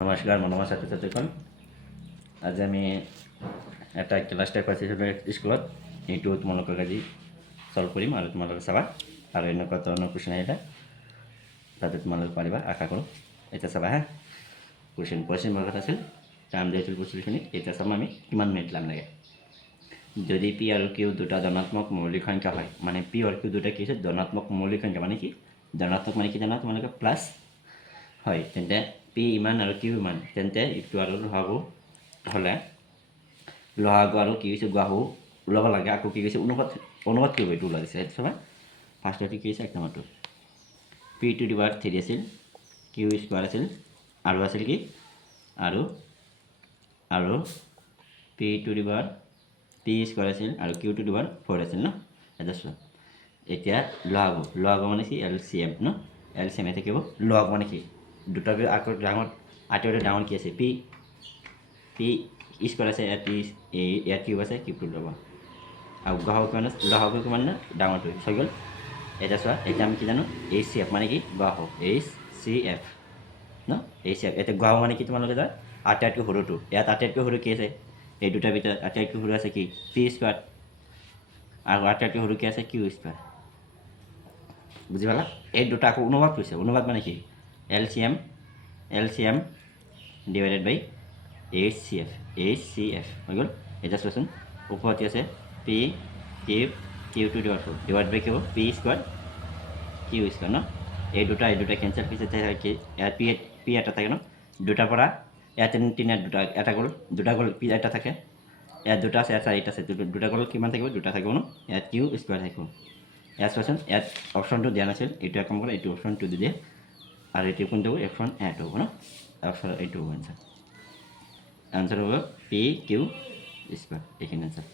নমস্কাৰ মনোমা ছাত্ৰ ছাত্ৰীগণ, আজি আমি এটা ক্লাছ টাইপ পাইছিলোঁ স্কুলত। এইটো তোমালোকক আজি সলভ কৰিম আৰু তোমালোকে চাবা আৰু এনেকুৱা ধৰণৰ কুৱেশ্যন আহিলে তাতে তোমালোকে পাৰিবা আশা কৰোঁ। এতিয়া চাবা হা, কুৱেশ্যন মাৰ্কত আছিল টাইম দিছিল কুৱেশ্যনখিনি। এতিয়া চাম আমি কিমান মিনিট লাম লাগে। যদি পি আৰু কিউ দুটা ধনাত্মক মৌলিক সংখ্যা হয়, মানে পি আৰু কিউ দুটা কি হৈছে ধনাত্মক মৌলিক সংখ্যা, মানে কি ধনাত্মক মানে কি জানা তোমালোকে প্লাছ হয়, তেন্তে পি ইমান আৰু কিউ ইমান, তেন্তে ইটো আৰু লহাগু হ'লে লহাগু আৰু কি হৈছে গুৱাহু ওলাব লাগে। আকৌ কি কৈছে অনুপাত কৰিব, এইটো ওলাই দিছে চাবা। ফাৰ্ষ্টতে কি হৈছে এক নম্বৰটো পি টু দি পাৱাৰ 3 আছিল, কিউ স্কুৱাৰ আছিল আৰু আছিল কি আৰু P two the power P square আছিল আৰু কিউ টু দি পাৱাৰ 4 আছিল ন। এটা চোৱা, এতিয়া লহাগু মানে কি LCM ন। LCM এতিয়া কি হ'ব, লহাগু মানে কি দুটা আকৌ ডাঙৰ আটাইতকৈ ডাঙৰ কি আছে পি স্কুৱাৰ আছে, ইয়াত কিউব আছে, কিউবটো ল'ব আৰু লহাগু কিমান না ডাঙৰটো হৈ গ'ল। এতিয়া চোৱা, এতিয়া আমি কি জানো HCF মানে কি গুৱাহু HCF ন। HCF এতিয়া গুৱাহু মানে কি তোমালোকে যোৱা আটাইতকৈ সৰুটো, ইয়াত আটাইতকৈ সৰু কি আছে, এই দুটাৰ ভিতৰত আটাইতকৈ সৰু আছে কি পি স্কুৱাৰ আৰু আটাইতকৈ সৰু কি আছে কিউ স্কুৱাৰ। বুজি পালা? এই দুটা আকৌ অনুবাদ কৰিছে। অনুবাদ মানে কি LCM ডিভাইডেড বাই HCF হৈ গ'ল। এতিয়া চোৱাচোন, ওপৰতে আছে P Q to the power 4 divide by কি হ'ব পি স্কুৱাৰ কিউ স্কুৱাৰ ন। এই দুটা কেঞ্চেল পিছে কি ইয়াত পি এটা থাকে ন, দুটাৰ পৰা ইয়াত তিনি দুটা এটা গ'ল, দুটা গ'ল পি এটা থাকে, ইয়াত দুটা আছে, ইয়াত চাৰিটা আছে, দুটা গ'ল কিমান থাকিব, দুটা থাকিব ন। ইয়াত কিউ স্কুৱাৰ থাকিব। ইয়াত চোৱাচোন, ইয়াত অপশ্যনটো দিয়া নাছিল, এইটো কাম কৰে, এইটো অপশ্যনটো দি দিয়ে আৰু এইটো কোনটো হ'ব অপশ্যন এইটো হ'ব ন। অপশ্যন এইটো হ'ব আনচাৰ হ'ব পি কিউ স্কুৱাৰ, এইখিনি আনচাৰ।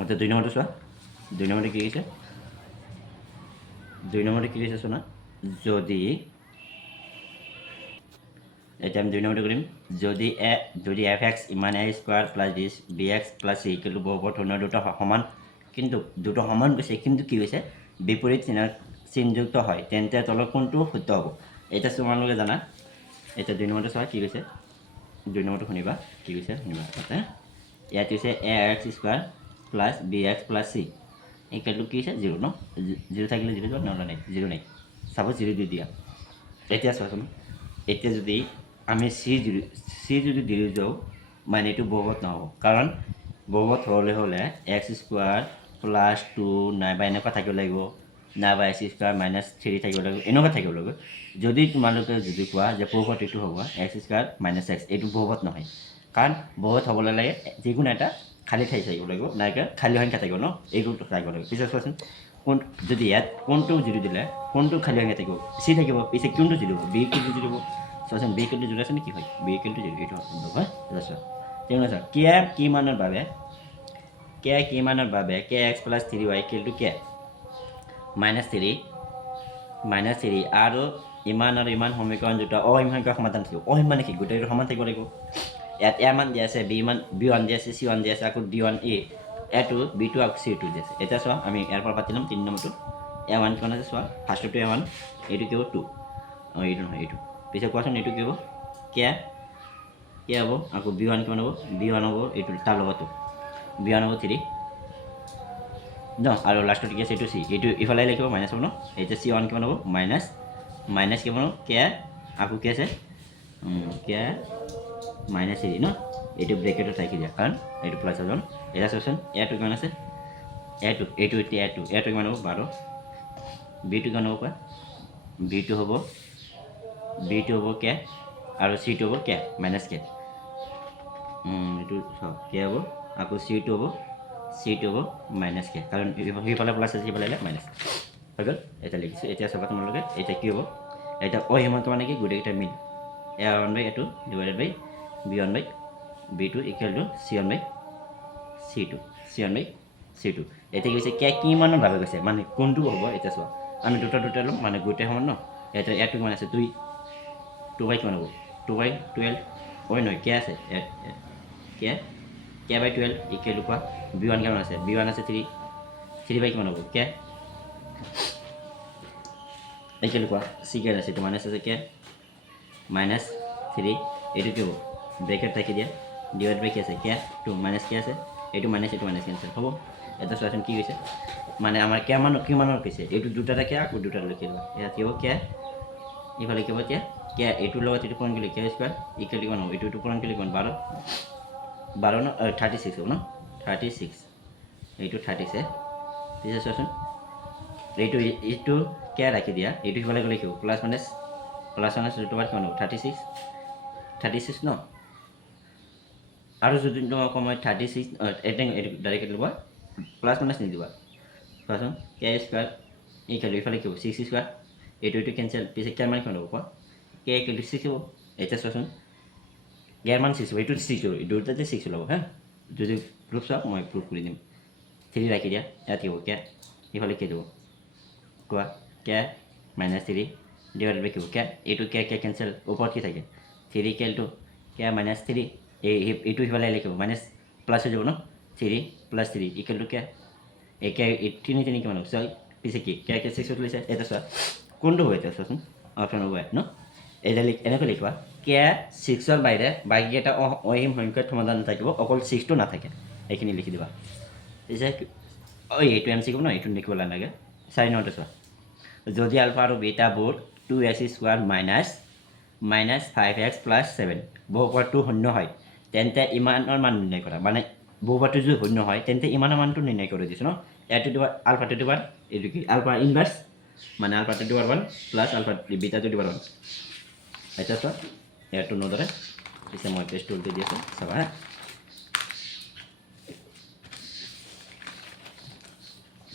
এতিয়া 2 নম্বৰটো চোৱা, 2 নম্বৰটো কি কৈছে, 2 নম্বৰটো কি কৈছে চোৱা, যদি এতিয়া আমি 2 নম্বৰটো কৰিম, যদি fx ইমান a square plus bx plus c equal বহুপদ ধৰণৰ দুটা সমান, কিন্তু দুটা সমান গৈছে কিন্তু কি হৈছে বিপৰীত চিনযুক্ত হয়, তেন্তে তলৰ কোনটো সত্য হ'ব। এতিয়া তোমালোকে জানা, এতিয়া 2 নম্বৰটো চোৱা কি কৈছে, 2 নম্বৰটো শুনিবা কি কৈছে শুনিবা। তাতে ইয়াত হৈছে ax square plus bx plus c equal কি হৈছে 0 ন। 0 থাকিলে 0 যোৱা, নহ'লে নাই 0 নাই। চাপ'জ 0 দি দিয়া। এতিয়া চোৱাচোন, এতিয়া যদি আমি চি যদি দি যাওঁ, মানে এইটো বহুপদ নহ'ব, কাৰণ বহুপদ হ'লে এক্স স্কুৱাৰ প্লাছ 2 নাইবা এনেকুৱা থাকিব লাগিব, নাইবা এক্স স্কুৱাৰ মাইনাছ 3 থাকিব লাগিব, এনেকুৱা থাকিব লাগিব। যদি তোমালোকে যদি কোৱা যে বহুপদ এইটো হ'ব এক্স স্কুৱাৰ মাইনাছ এক্স, এইটো বহুপদ নহয়, কাৰণ বহুপদ হ'বলৈ লাগে যিকোনো এটা খালী ঠাই থাকিব লাগিব, নাইবা খালী সংখ্যা থাকিব ন, এইটো থাকিব লাগিব। পিছত চোৱাচোন, যদি ইয়াত কোনটো জিৰ' দিলে কোনটো খালী সংখ্যা থাকিব, চি থাকিব, পিছে কোনটো জিৰ' হ'ব, বি কোনটো জিৰ' হ'ব। চোৱাচোন, বি ইকুৱেল টু 0 আছে নে কি হয়, বি ইকুৱেল টু 0 এইটো হয়। চোৱা তেনেকুৱা চোৱা, কে কি মানৰ বাবে K X plus 3y equal to K minus 3 আৰু ইমান সমীকৰণ দুটা অসীম সংখ্যক সমাধান থাকিব। অসীম মানে কি গোটেইটো সমান থাকিব লাগিব। ইয়াত এ মান দিয়া আছে, B1 দিয়া আছে, C1 দিয়া আছে, আকৌ D1 A2 B2 আকৌ C2 দিয়া আছে। এতিয়া চোৱা, আমি ইয়াৰ পৰা পাতি ল'ম 3 নম্বৰটো। A1 কিমান আছে চোৱা, ফাৰ্ষ্টটো A1, এইটো কি হ'ব 2, এইটো নহয় এইটো। পিছত কোৱাচোন এইটো কি হ'ব কে হ'ব, আকৌ B1 কিমান হ'ব, B1 হ'ব এইটো তাৰ লগতো B1 হ'ব 3 ন, আৰু লাষ্টত কি আছে এইটো চি, এইটো ইফালে লিখিব মাইনাছ হ'ব ন। এতিয়া C1 কিমান হ'ব মাইনাছ কিমান হ'ব কে, আকৌ কি আছে কে মাইনাছ 3 ন, এইটো ব্ৰেকেটত ৰাখি দিয়া কাৰণ এইটো প্লাছ হৈ যাব। এতিয়া চোৱাচোন এটো কিমান আছে, এইটো কিমান হ'ব 12, বিটো কিমান হ'ব কোৱা, বিটো হ'ব কে আৰু চিটো হ'ব কে মাইনাছ কে, এইটো কে হ'ব, আকৌ চিটো হ'ব মাইনাছ কে, কাৰণ সিফালে প্লাছ আছে সিফালে মাইনাছ হৈ গ'ল। এতিয়া লিখিছোঁ। এতিয়া চাবা তোমালোকে, এতিয়া কি হ'ব, এতিয়া অসীমত মানে কি গোটেইকেইটা মিল A1 by A2 divided by B1 by B2 equal to C1 by C2 এতিয়া কি হৈছে কে কিমানৰ বাবে গৈছে, মানে কোনটো হ'ব। এতিয়া চোৱা, আমি দুটা ল'ম, মানে গোটেই সমান ন। এতিয়া ইয়াতো কিমান আছে 2 বাই কিমান হ'ব 2 বাই 12, নহয় কে আছে কে বাই 12 ইকুৱেল টু কোৱা B1 কিমান আছে, B1 আছে 3 বাই কিমান হ'ব কে ইকুৱেল টু কোৱা, চি কে আছে, এইটো মাইনাছ আছে কে মাইনাছ 3 এইটো কি হ'ব ব্ৰেকেট ৰাখি দিয়া ডিভাইড বাই কি আছে কে 2 মাইনাছ কি আছে এইটো মাইনাছ কেঞ্চেল হ'ব এটা চোৱাচোন কি হৈছে মানে আমাৰ কিমানৰ কৈছে এইটো দুটা ৰাখি আকৌ দুটা লিখি দিবা ইয়াত কি হ'ব কে ইফালে কি হ'ব এতিয়া কে এইটোৰ লগত এইটো পূৰণ কৰিলে কে স্কুৱাৰ ইকুৱেল কিমান হ'ব এইটো পূৰণ কৰিলে কিমান 12 ন 36 হ'ব ন 36 এইটো 36 পিছে চোৱাচোন এইটো কে ৰাখি দিয়া এইটো সিফালে গ'লে কি হ'ব প্লাছ মাইনাছ ৰুট অভাৰ কিমান হ'ব 36 ন আৰু যদি তোমাক মই 36 এইটো ডাইৰেক্ট ল'বা প্লাছ মাইনাছ নিদিবা চোৱাচোন কে স্কুৱাৰ ইফালে কি হ'ব 6 স্কুৱাৰ এইটো কেঞ্চেল পিছে কে মান কিমান হ'ব কোৱা কে ইকুৱেল টু 6 হ'ব এতিয়া চোৱাচোন ইয়াৰ মান 6 হ'ব এইটো 6 হ'ব দুটাতে 6 ল'ব হা যদি প্ৰুফ চাওক মই প্ৰুফ কৰি দিম 3 ৰাখি দিয়া ইয়াত কি হ'ব কে ইফালে কি দিব কোৱা কে মাইনাছ 3 ডিভাইড বাই কি হ'ব কে এইটো কে কেঞ্চেল ওপৰত কি থাকে 3 ইকুৱেল টু কে মাইনাছ 3 এইটো সিফালে লিখিব মাইনাছ প্লাছ হৈ যাব ন 3 প্লাছ 3 ইকুৱেল টু কে এই কে 3 কিমান হ'ব চোৱা পিছে কি কে 6 লৈছে এটা চোৱা কোনটো হ'ব এতিয়া চোৱাচোন অপশ্যন হ'ব ন এইডাল এনেকৈ লিখিবা কে 6ৰ বাহিৰে বাকীকেইটা অহিম সংখ্যাত সমাধান থাকিব অকল 6টো নাথাকে এইখিনি লিখি দিবা পিছে এইটো এম চি কিউ ন এইটো লিখিব নালাগে 4 নম্বৰটো চোৱা যদি আলফা আৰু বিটাবোৰ 2x square minus 5x plus 7 বহুপদটো শূন্য হয় তেন্তে ইমানৰ মান নিৰ্ণয় কৰা মানে বহুপদটো যদি শূন্য হয় তেন্তে ইমানৰ মানটো নিৰ্ণয় কৰি দিছোঁ ন এইটো দিব আলফাটো দিব এইটো কি আলফা ইনভাৰ্ছ মানে আলফাটো দিব 1 প্লাছ আলফা বিটাটো দিব 1 আচ্ছা চোৱা ইয়াৰটো নধৰে পিছে মই পেজটো উল্টি দি আছোঁ চাবা হা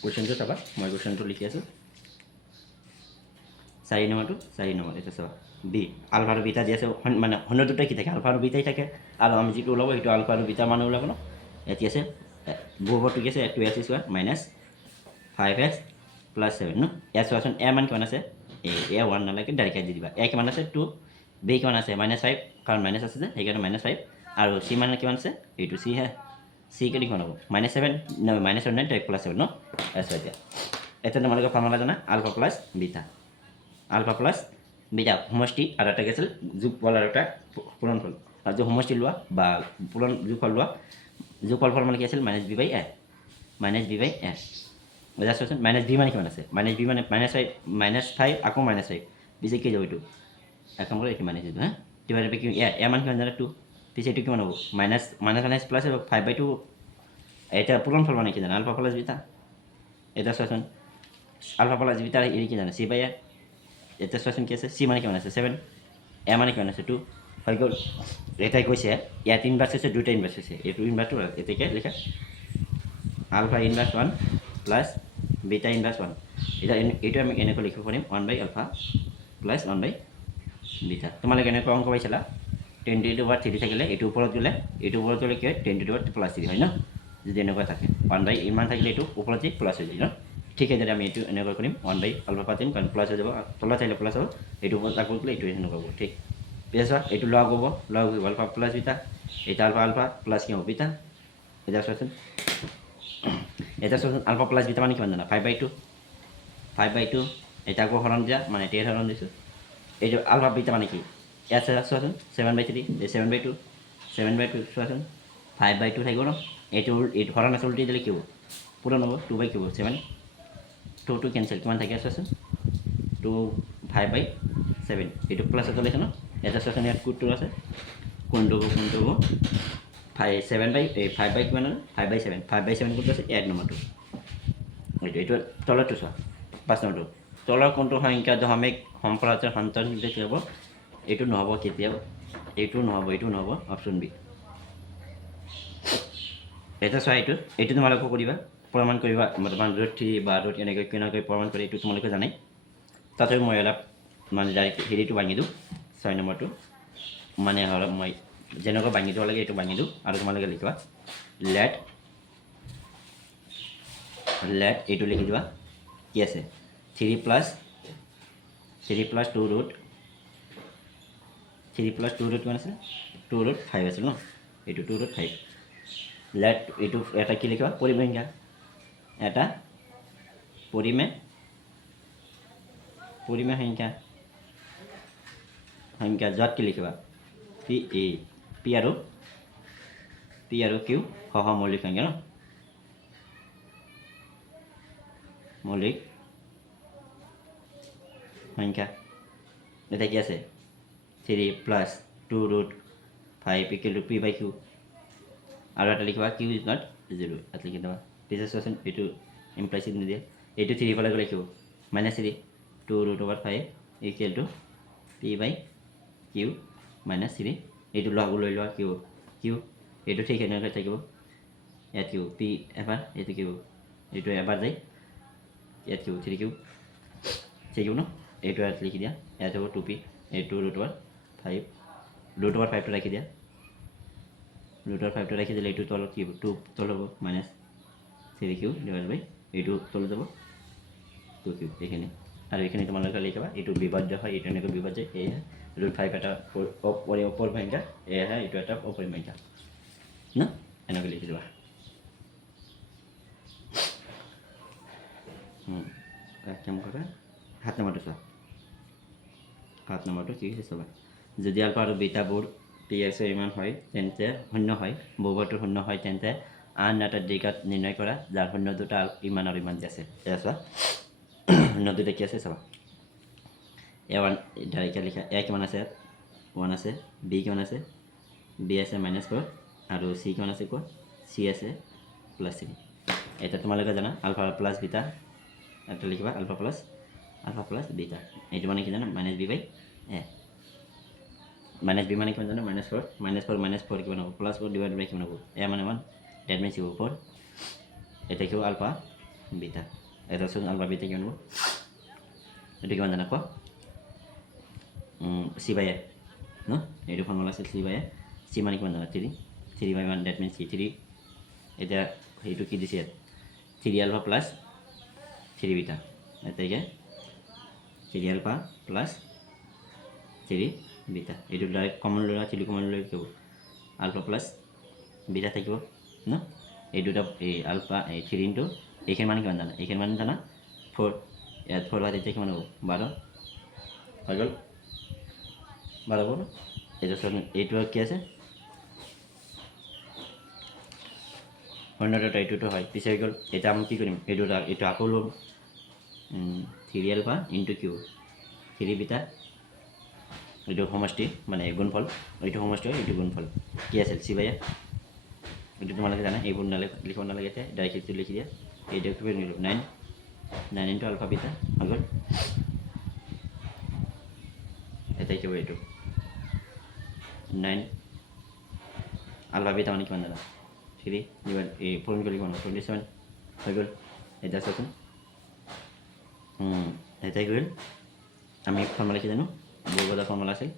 কুৱেশ্যনটো চাবা মই কুৱেশ্যনটো লিখি আছোঁ 4 নম্বৰটো 4 নম্বৰ এটা চাবা বি আলফা আৰু বিটা দি আছে মানে শূন্য দুটাই কি থাকে আলফা আৰু বিটাই থাকে আৰু আমি যিটো ওলাব সেইটো আলফা আৰু বিটা মানুহ ওলাব ন ইয়াত আছে বহুপদটো কি আছে 2x square minus 5x plus 7 ন ইয়াত চোৱাচোন এ মান কিমান আছে এ 1 নালাগে ডাইৰেক্ট দি দিবা এ কিমান আছে 2 বি কিমান আছে -5 কাৰণ মাইনাছ আছে যে সেইকাৰণে -5 আৰু চি মানে কিমান আছে এইটো চি হে চি কেলি কিমান হ'ব -7 -7 নাই ডাইৰেক্ট +7 ন আচ্ছা এতিয়া তোমালোকে ফৰ্মুলা জানা আলফা প্লাছ বিটা সমষ্টি আৰু এটা গেছিল যোগফল আৰু এটা পূৰণফল আৰু যে সমষ্টি লোৱা বা যোগফল লোৱা যোগফল ফৰ্মুলা কি আছিল -b/a বুজা চোৱাচোন -b মানে কিমান আছে -b মানে -5 আকৌ -5 পিছে কি যাব এইটো এখন করে এটি মাইনাস দিতে হ্যাঁ ডিভাইড বাই কি এ মান কিমান জানা 2 পিছে এটি কিমান হ'ব মাইনাস প্লাস হবে 5/2 এটা পূরণফল মানে কি জানা আলফা প্লাস বিটা এটা চোৱাচোন আলফা প্লাস বিটা এৰ কি জানা c/a এটা চোৱাচোন কি আছে c মানে কিমান আছে 7 এ মানে কিমান আছে 2 হৈ গ'ল এটাই কৈছে ইয়াত ইনভার্স আছে দুটা ইনভার্স আছে এইটো ইনভার্সটো এটাকে লেখা alpha inverse 1 plus beta inverse 1 এটা এইটো আমি এনেকৈ লিখিব পাৰিম 1/α প্লাস 1/β বিটা তোমালোকে এনেকৈ অংক পাইছিলা 10⁻³ থাকিলে এইটো ওপৰত গ'লে কি হয় 10⁻³ হয় ন যদি এনেকুৱা থাকে 1 ইমান থাকিলে এইটো ওপৰতে প্লাছ হৈ যায় ন ঠিক আছে আমি এইটো এনেকৈ কৰিম 1/α পাতিম কাৰণ প্লাছ হৈ যাব তলত আহিলে প্লাছ হ'ব এইটো ওপৰত আকৌ গ'লে এইটো এনেকুৱা হ'ব ঠিক পিছে চোৱা এইটো লগ হ'ব আলফা প্লাছ বিটা এটা আলফা প্লাছ কি হ'ব বিটা এতিয়া চোৱাচোন আলফা প্লাছ বিটা মানে কিমান জানা 5/2 এটা আকৌ হৰণ দিয়া মানে 10 হৰণ দিছোঁ এই যে আলফা বিটা মানে কি ইয়াত চোৱাচোন 7/3 এই 7/2 চোৱাচোন 5/2 থাকিব ন এইটো হৰণ আছে উল্টি দিলে কি হ'ব পূৰণ হ'ব 2/কি হ'ব 7 2 কেঞ্চেল কিমান থাকে চোৱাচোন 2 5/7 এইটো প্লাছ এটা লৈছে ন এটা চোৱাচোন ইয়াত কোডটো আছে কোনটো হ'ব 5/7 কিমান হ'ল 5/7 কোনটো আছে 8 নম্বৰটো এইটো তলৰটো চোৱা 5 নম্বৰটো তলৰ কোনটো সংখ্যা দশমিক সম্প্ৰসাৰণৰ সন্তান কি হ'ব এইটো নহ'ব কেতিয়াও এইটো নহ'ব অপশ্যন বি এটা চোৱা এইটো তোমালোকে কৰিবা প্ৰমাণ কৰিবা √3 বা এনেকৈ কেনেকৈ প্ৰমাণ কৰি এইটো তোমালোকে জানে তাতে মই অলপ মানে ডাইৰেক্ট হেৰিটো ভাঙি দিওঁ 6 নম্বৰটো মানে অলপ মই যেনেকৈ ভাঙি দিব লাগে এইটো ভাঙি দিওঁ আৰু তোমালোকে লিখিবা লেট এইটো লিখি দিবা কি আছে 3 + 2√3 + 2 কিমান আছে 2√5 আছিল ন এইটো 2√5 লেট এইটো এটা কি লিখিবা পৰিমেয় সংখ্যা এটা পৰিমেয় সংখ্যা য'ত কি লিখিবা পি আৰু কিউ সহ মৌলিক সংখ্যা ন মৌলিক সংখ্যা এটা কি আছে 3 plus 2 root 5 equal to p by q আৰু এটা লিখিবা q is not 0 এটা লিখি দেবা টিচাৰ কোৱেশ্চন এইটো ইমপ্লাইচিট নিদিয়ে এইটো 3 ফালে লিখিব -3 2 root over 5 equal to p by q -3 এইটো লগ লৈ লোৱা q এইটো ঠিক এনেকৈ থাকিব ইয়াত q p এবাৰ এইটো q এইটো এবাৰ যায় ইয়াত q 3q ঠিক ন এইটো ইয়াত লিখি দিয়া ইয়াত হ'ব 2p এইটো root over 5 টো ৰাখি দিয়া root over 5 টো ৰাখি দিলে এইটো তলত কি হ'ব 2 তল হ'ব -3q divided by এইটো তল যাব 2q এইখিনি আৰু এইখিনি তোমালোকে লিখিবা এইটো বিভাজ্য হয় এইটো এনেকৈ বিভাজ্য এই √5 এটা ওপৰ সংখ্যা এয়া এইটো এটা ওপৰ সংখ্যা না এনেকৈ লিখি দিবা কাম কৰা 7 নম্বৰটো চোৱা 7 নম্বৰটো কি হৈছে চাবা যদি আলফা আৰু বিটাবোৰ px ইমান হয় তেন্তে শূন্য হয় বহুবাৰটো শূন্য হয় তেন্তে আন এটা দিশত নিৰ্ণয় কৰা যাৰ শূন্য দুটা ইমান আৰু ইমান আছে এয়া চোৱা শূন্য দুটা কি আছে চাবা a1 ডাইৰেক্ট লিখা a কিমান আছে 1 আছে b কিমান আছে b আছে -4 আৰু c কিমান আছে কোৱা c আছে +3 এটা তোমালোকে জানা আলফা প্লাস বিটা এটা লিখিবা আলফা প্লাস বিটা এইটো মানে কি জানা -b/a -b মানে কিমান জানো -4 -4 কিমান হ'ব +4 ডিভাইড বাই কিমান হ'ব a মানে 1 দ্যাট মিন্স হ'ব 4 এটা কি আলফা বিটা এটা শুন আলফা বিটা কিমান হ'ব এটা কিমান জানা কোৱা c/a ন এইটো ফৰ্মুলা আছে c/a c মানে কিমান জানা 3/1 দ্যাট মিন্স 3 এটা এইটো কি দিছে 3 আলফা প্লাস 3 বিটা এটাকে 3 আলফা প্লাস 3 বিটা এইটো ডাইৰেক্ট কমন লৰা 3 কমন লৈ কি হ'ব আলফা প্লাস বিটা থাকিব ন এই দুটা এই আলফা এই 3 ইনটু এইখিনি মানে কিমান জানা এইখিনি মানে জানা 4 ইয়াত 4 বাদ এতিয়া কিমান হ'ব 12 হৈ গ'ল 12 হ'ব এইটো কি আছে অন্যটা এইটোতো হয় পিছে হৈ গ'ল এটা আমি কি কৰিম এইটো আকৌ ল'ম 3 আলফা ইনটু কিউ 3 বিটা এইটো সমষ্টি মানে গুণফল এইটো সমষ্টি হয় এইটো গুণফল কি আছিল c/a এইটো তোমালোকে জানা এইবোৰ লিখিব নালাগে এতিয়া ডাইৰেক্ট এইটো লিখি দিয়া এইটো কি কৰিলো 9 ইনটু আলফা বিটা হৈ গ'ল এটাই কি হ'ব এইটো 9 আলফা বিটা মানে কিমান জানা 3 ডিভাইড এই ফৰ্মুলা লিখো 27 হৈ গ'ল এটা চাচোন এটাই গ'ল আমি ফৰ্মুলা কি জানো বহুপদৰ ফৰ্মুলা আছিল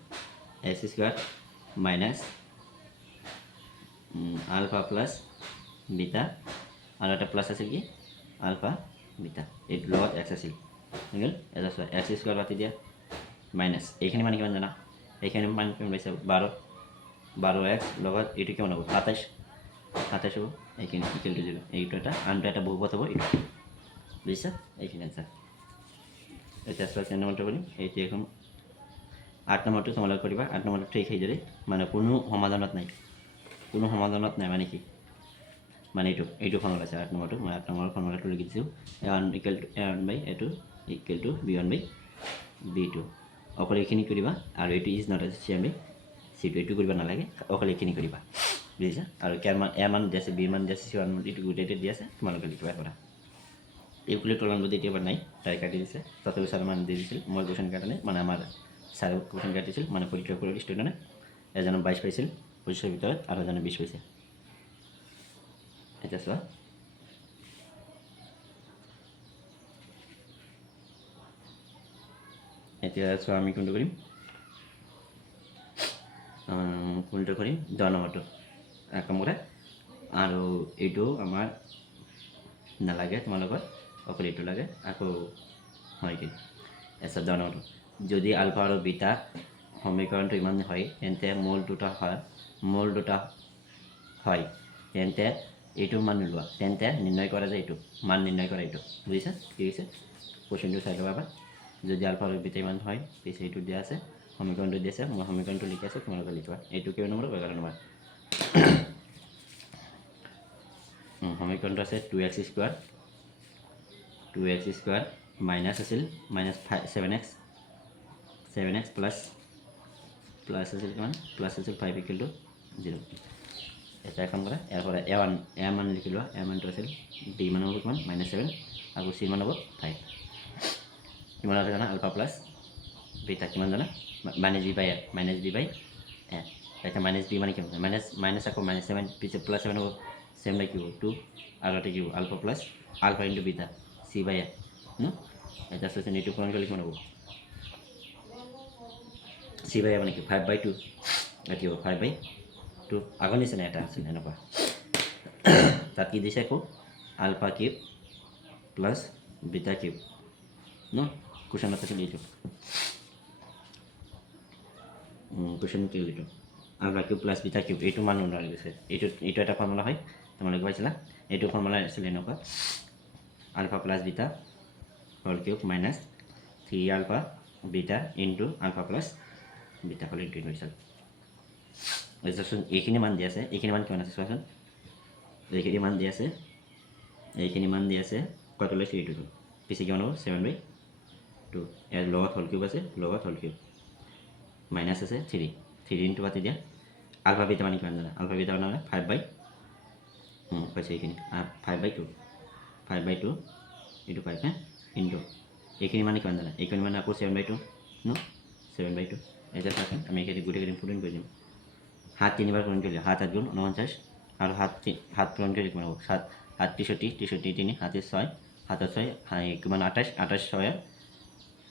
s² minus ULFA plus beta আৰু এটা প্লাস আছিল কি আলফা বিটা এইটো লগত x আছিল হৈ গ'ল এটা চোৱা x² কাটি দিয়া মাইনাস এইখিনি মানে কিমান জানা এইখিনি মানে কিমান পাইছে 12x লগত এইটো কিমান হ'ব 27 হ'ব এইখিনি ইকুৱেল টু 0 এইটো এটা আনটো এটা বহুপদ হ'ব এইটো বুজিছা এইখিনি আনসাৰ এতিয়া চোৱা 4 নম্বৰটো কৰিম এইটো এখন 8 নম্বৰটো তোমালোকে কৰিবা 8 নম্বৰটো ঠিক সেইদৰে মানে কোনো সমাধানত নাই মানে কি মানে এইটো ফৰ্মুলা আছে 8 নম্বৰটো মই 8 নম্বৰ ফৰ্মুলাটো লিখি দিছোঁ a1 equal to a1 by a2 equal to b1 by b2 অকল এইখিনি কৰিবা আৰু এইটো is not a same c2 এইটো কৰিব নালাগে অকল এইখিনি কৰিবা বুজিছা আৰু a মান দিছে b মান দিছে c1 মান এইটো গোটেইটো দি আছে তোমালোকে লিখিবা কৰা এইগুলো তলান যদি এবার নাই তাই কাটি দিছে তথাপি স্যার মান দিয়ে দিছিল মই কোশ্চেন কাটা নাই মানে আমার স্যার কোশ্চেন কাটিছিল মানে পরীক্ষা করে স্টুডেন্টে এজন 22 পাইছিল 25 ভিতৰত আৰু এজনে 20 পাইছে এটা চোৱা এতিয়া চোৱা আমি কোনটো কৰিম 10 নম্বৰটো কাম কৰা আৰু এইটো আমাৰ নালাগে তোমালোকৰ অকল এইটো লাগে আকৌ হয় কি এসব 10 নম্বৰটো যদি আলফা আৰু বিটা সমীকৰণটো ইমান হয় তেন্তে মূল দুটা হয় তেন্তে এইটো মান লোৱা তেন্তে নিৰ্ণয় কৰা যায় এইটো মান নিৰ্ণয় কৰা এইটো বুজিছা কি হৈছে কোশ্চেনটো চাই লবা যদি আলফা আৰু বিটা ইমান হয় পিছে এইটো দিয়া আছে সমীকৰণটো দিছে মই সমীকৰণটো লিখি আছোঁ তোমালোকে লিখিবা এইটো কিয় নম্বৰ 11 নম্বৰ সমীকৰণটো আছে 2x স্কোৱাৰ মাইনাছ আছিল মাইনাছ 7x প্লাছ আছিল কিমান প্লাছ আছিল 5 ইকুৱেল টু 0 এটা এখন কৰা ইয়াৰ পৰা এ মান লিখি লোৱা এ মানটো আছিল বি মান হ'ব কিমান -7 আৰু চি মান হ'ব 5 কিমান আছে জানা আলফা প্লাছ বিটা কিমান জানা -b বাই এ এটা -b মানে কিমান মাইনাছ আকৌ -7 পিছে +7 হ'ব সেম লাইক কি হ'ব 2 আৰু এটা কি হ'ব alpha plus alpha into beta C by A এটা আছে এইটো পূৰণ কৰিলে কিমান হ'ব চি বাই এ মানে কি 5/2 কি হ'ব 5/2 আগৰ নিচিনা এটা আছিল এনেকুৱা তাত কি দিছে আকৌ alpha cube plus beta cube কুৱেশ্যনত আছিল এইটো কুৱেশ্যন কি এইটো alpha cube plus beta cube এইটো মান ওলাই গৈছে এইটো এটা ফৰ্মুলা হয় তোমালোকে পাইছিলা এইটো ফৰ্মুলা আছিল এনেকুৱা alpha plus beta whole cube minus 3 alpha beta into alpha plus beta whole into হৈছিল চোৱাচোন এইখিনি মান দি আছে এইখিনি মান কিমান আছে চোৱাচোন এইখিনি মান দি আছে কত লৈছে এইটো পিছে কিমান হ'ব 7/2 ইয়াৰ লগত হোল কিউব আছে লগত হোল কিউব মাইনাছ আছে 3 ইনটু পাতি দিয়া আলফা বিটা মানে কিমান জানা আলফা বিটা মানে 5/2 পাইছে এইখিনি 5/2 এইটো 5 ইনটু এইখিনি মানে কিমান জানা এইখিনি মানে আকৌ 7/2 7/2 এটা চাচোন আমি এইখিনি গোটেইখিনি পূৰণ কৰি দিম হাত 3 বাৰ পূৰণ কৰিলে 7 8 গুণ 49 আৰু হাত পূৰণ কৰিলে কিমান হ'ব 7 7 63 3 7 6 7 6 কিমান 28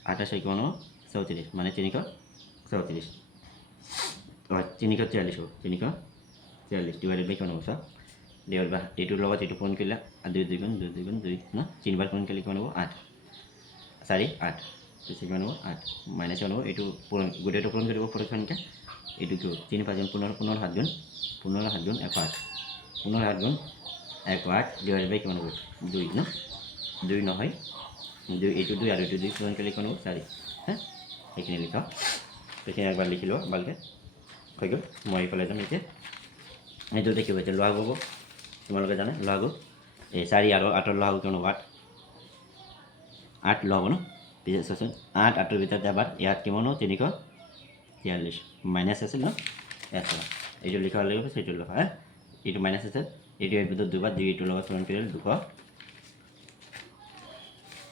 6 কিমান হ'ব 34 মানে 334 343 হ'ব 343 ডিভাইডেড বাই কিমান হ'ব চোৱা ডিভাইড বাই এইটোৰ লগত এইটো পূৰণ কৰিলে 2 গুণ 2 3 বাৰ পূৰণ কৰিলে কিমান হ'ব 8 4 8 পিছে কিমান হ'ব 8 মাইনাছ কিমান হ'ব এইটো পূৰণ গোটেইটো পূৰণ কৰিব পৰীক্ষণকৈ এইটো কি 3 5 15 7 গুণ 108 15 7 গুণ 108 ডিভাইড বাই কিমান হ'ব 2 2 নহয় 2 এইটো 2 আৰু এইটো 2 পূৰণ কৰিলে কিমান হ'ব 4 এইখিনি লিখা এইখিনি একবাৰ লিখি লোৱা ভালকৈ হৈ গ'ল মই এইফালে যাম এতিয়া এইটো দেখিব এতিয়া লোৱা হ'ব তোমালোকে জানে লোৱা হ'ব এই 4 আৰু 8 লোৱা হ'ব কিমান হ'ব 8 লোৱা হ'ব পিছে চোৱাচোন 8 8ৰ ভিতৰতে এবাৰ ইয়াত কিমান হ'ব 343 মাইনাছ আছিল ইয়াত এইটো লিখা লাগিব সেইটো লিখা এইটো মাইনাছ আছে এইটো ইয়াৰ ভিতৰত দুবাৰ 2 এইটোৰ লগত পূৰণ কৰিলে 200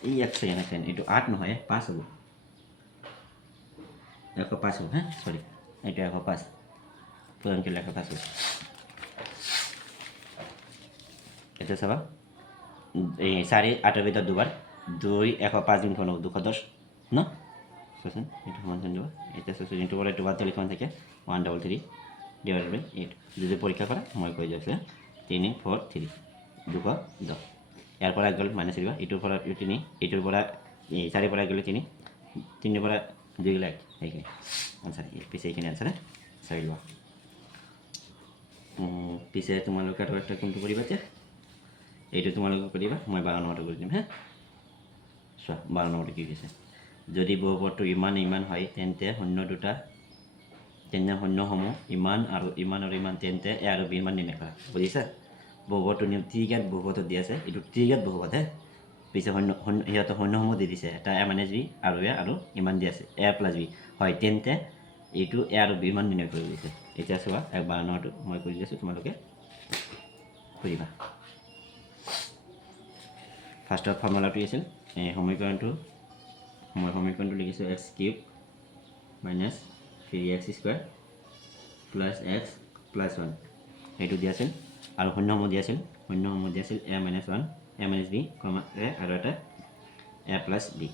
এই 1 ছেকেণ্ড এইটো 8 নহয় 5 হ'ব 105 হ'ব সৰি এইটো 105 পূৰণ কৰিলে 105 হ'ব এতিয়া চাবা এই 4 8ৰ ভিতৰত দুবাৰ 2 105 গুণ হ'ব 210 চোৱাচোন এইটো সমান হৈ যাব এতিয়া চোৱাচোন এইটো পৰা এইটো বাদ দিলে কিমান থাকে 133 ডিভাইডেড বাই 8 যদি পৰীক্ষা কৰা মই কৈ যাইছোঁ 3 4 3 210 ইয়াৰ পৰা গ'ল মাইনাছ দিবা এইটোৰ পৰা 3 এইটোৰ পৰা 4 পৰা গ'লে 3 3ৰ পৰা 2 লাখ এইখিনি আনচাৰ পিছে এইখিনি আনচাৰ চাই লোৱা পিছে তোমালোকে আৰু একটা কোনটো কৰিবা যে এইটো তোমালোকে কৰিবা মই 12 নম্বৰটো কৰি দিম চোৱা 12 নম্বৰটো কি দিছে যদি বহুপদটো ইমান হয় তেন্তে শূন্যসমূহ ইমান আৰু ইমান তেন্তে এ আৰু বি মান নিৰ্ণয় কৰা বুজিছা বহুপদটো নিয়ম ত্ৰিঘাত বহুপদত দি আছে এইটো ত্ৰিঘাত বহুপদ পিছে সিহঁতৰ শূন্যসমূহ দি দিছে এটা এ মাইনাছ বি আৰু এ আৰু ইমান দি আছে এ প্লাছ বি হয় তেন্তে এইটো এ আৰু বি মান নিৰ্ণয় কৰি দিছে এতিয়া চোৱা 12 নম্বৰটো মই কৰি দিছোঁ তোমালোকে কৰিবা ফাৰ্ষ্টত ফৰ্মুলাটো আছিল সমীকৰণটো মই সমীকৰণটো লিখিছোঁ x cube minus 3x square plus x plus 1 সেইটো দি আছিল আৰু শূন্যসমূহ দি আছিল a minus 1 a minus B comma A আৰু এটা a প্লাছ বি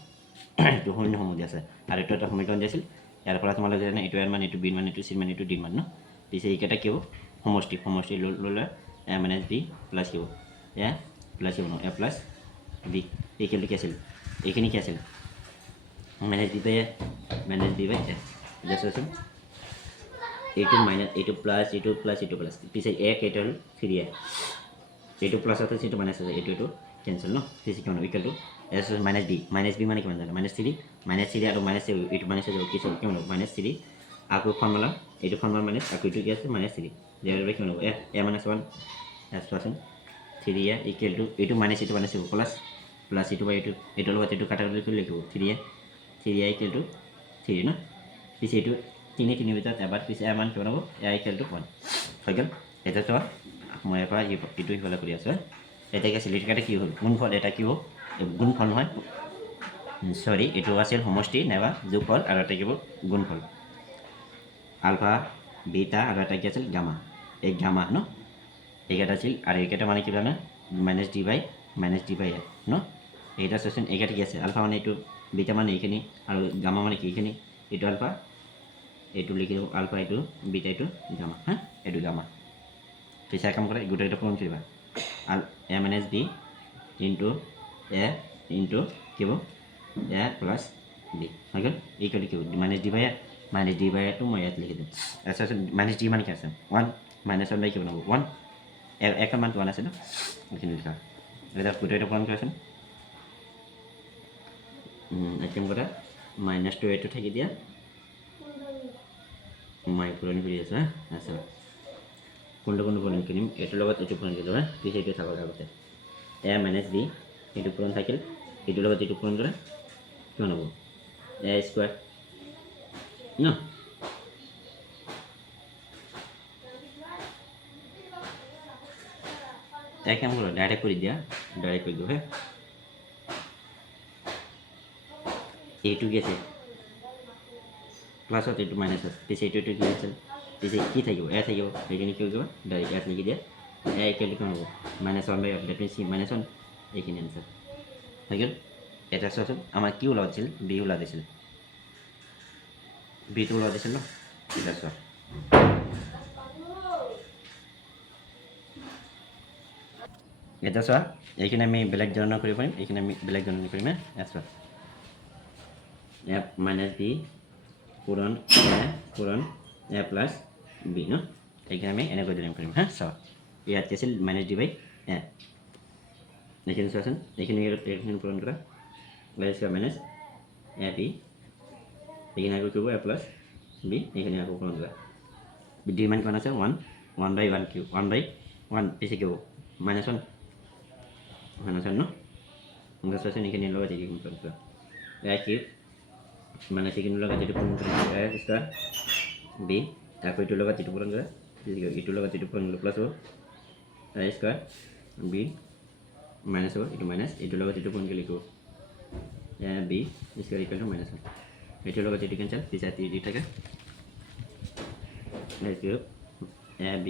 এইটো শূন্যসমূহ দি আছে আৰু এইটো এটা সমীকৰণ দি আছিল ইয়াৰ পৰা তোমালোকে জানে এইটো এৰ মান এইটো বিৰ মান এইটো চিৰ মান এইটো ডিৰ মান পিছে এইকেইটা কি হ'ব সমষ্টি ল'লে a মাইনাছ বি প্লাছ কি হ'ব a প্লাছ কি হ'ব a প্লাছ বি এইখিনি কি আছিল মাইনাছ বি বাই এ এতিয়া চোৱাচোন এইটো মাইনাছ এইটো প্লাছ পিছে এ কেইটা হ'ল 3a এইটো প্লাছ আছে এইটো মাইনাছ আছে এইটো কেঞ্চেল পিছে কিমান ইকুৱেল টু এটা আছে মাইনাছ বি মানে কিমান জানো -3 আৰু -3 এইটো মাইনাছ যাব কি কিমান হ'ব -3 আকৌ ফৰ্মুলা এইটো ফৰ্মুলা মাইনাছ আকৌ এইটো কি আছে -3 ডিভাইড বাই কিমান হ'ব a - 1 চোৱাচোন 3a ইকুৱেল টু এইটো মাইনাছ এইটো মাইনাছ হ'ব প্লাছ এইটো বাই এইটোৰ লগত এইটো কাটাকাটি কৰি লিখিব 3a ইকুৱেল টু 3 ন পিছে এইটো 3 ভিতৰত এবাৰ পিছে a মান কিমান হ'ব a ইকুৱেল টু 1 হৈ গ'ল এতিয়া চোৱা মই ইয়াৰ পৰা এইটো সিফালে কৰি আছোঁ এতিয়া কি আছিল এইটো কি হ'ল গুণফল এটা কি হ'ব গুণফল নহয় চৰি এইটো আছিল সমষ্টি নাইবা যোগফল আৰু এটা কি হ'ব গুণফল আলফা বিটা আৰু এটা কি আছিল গামা এই গামা ন এইকেইটা আছিল আৰু এইকেইটা মানে কি জানা -d বাই a ন এইটা চোৱাচোন এইকেইটা কি আছে আলফা মানে এইটো বিটা মানে এইখিনি আৰু গামা মানে কি এইখিনি এইটো আলফা এইটো লিখি দিব আলফা এইটো বিটা এইটো গামা হা এইটো গামা পিছে কাম কৰে গোটেইটো পূৰণ কৰিবা a minus b into a into কি হ'ব a plus b হৈ গ'ল ইকুৱেল কি হ'ব -d by a টো মই ইয়াত লিখি দিম আচ্ছা -d মানে কি আছে 1 -1 বাই কি বনাব 1 এক মান 1 আছে ন এইখিনি লিখা এতিয়া গোটেইটো পূৰণ কৰাচোন একদম কথা -2 এইটো থাকি দিয়া মই পূৰণ কৰি আছোঁ হা আচ্ছা কোনটো পূৰণ কৰিম এইটোৰ লগত এইটো পূৰণ কৰিলোঁ হা পিছে এইটো থাকক আগতে a minus b এইটো পূৰণ থাকিল এইটোৰ লগত এইটো পূৰণ কৰা কিমান হ'ব a স্কোৱাৰ ন এক কাম করো ডাইরেক্ট করে দিয়া ডাইরেক্ট করে দেবো হ্যাঁ এইটু গেছে প্লাসত এইটু মাইনাসত পিছে এইটু এইটু গেছে পিছে কি থাকিব এ থাকিব এইখিনি কি কৰিব ডাইৰেক্ট ইয়াত লিখি দিয়া এ ইকুৱেল টু কিমান হ'ব -1 বাই দ্যাট মিন্স -1 এইখিনি আনসাৰ হৈ গ'ল এটা চোৱাচোন আমাৰ কি ওলোৱা দিছিল বি ওলোৱা দিছিল বিটো ওলোৱা দিছিল ন এটা চোৱা এটা চোৱা এইখিনি আমি বেলেগ ধৰণৰ কৰিব পাৰিম এইখিনি আমি বেলেগ ধৰণৰ কৰিম হা চোৱা a minus b পূৰণ a plus b ন এইখিনি আমি এনেকৈ ধৰিম কৰিম হা চোৱা ইয়াত কি আছিল -d by a এইখিনি চোৱাচোন এইখিনি পূৰণ কৰা চোৱা মাইনাছ a b এইখিনি আকৌ কৰিব a plus b এইখিনি আকৌ পূৰণ কৰা d মান কিমান আছে 1 by 1 কিউব 1 by 1 পিছে কি হ'ব -1 ন চোৱাচোন এইখিনি লগত এইখিনি পূৰণ কৰা a কিউব মানে সেইখিনিৰ লগত এইটো পূৰণ কৰি a স্কোৱাৰ b আকৌ এইটোৰ লগত এইটো পূৰণ কৰা এইটোৰ লগত এইটো পূৰণ কৰিলে প্লাছ হ'ব a স্কোৱাৰ b মাইনাছ হ'ব এইটো মাইনাছ এইটোৰ লগত এইটো পূৰণ কৰি লিখিব a b square equal to -1 এইটোৰ লগত এইটো কেঞ্চেল পিছে দি থাকে এইটো a b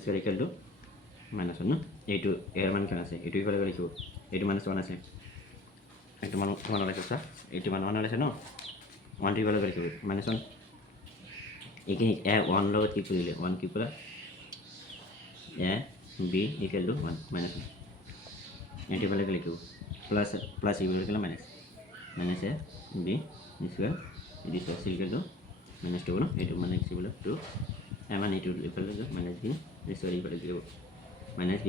square equal to -1 ন এইটো এৰ মান কিমান আছে এইটো ইফালে লিখিব এইটো -1 আছে এইটো মান 1 আছে চা এইটো মান 1 আছে ন 1 ইফালে লিখিব -1 এইখিনি a 1 লগত কি কৰিলে 1 কি কৰা a b ইকুৱেল টু 1 -1 এইটো ইফালে লিখিব প্লাছ ইফালে লিখিলে মাইনাছ a b স্কোৱাৰ এইটো স্কোৱাৰ ইকুৱেল টু -2 ন এইটো মানে কি বোলে 2 a মানে এইটো ইফালে -b স্কোৱাৰ ইফালে লিখিব -b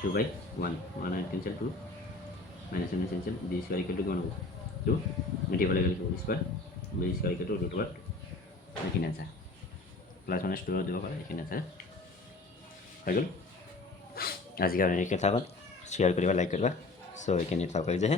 2 by 1 1 cancel 2 -1 cancel b square equal to किमान होगा 2 मल्टीप्लाई करके b square equal to root over এইখিনি आंसर प्लस माइनस 2 দিব পারে এইখিনি आंसर হৈ গ'ল আজি কাৰণে এই কথা শ্বেয়াৰ কৰিবা লাইক কৰিবা সো এইখিনি থাকক যে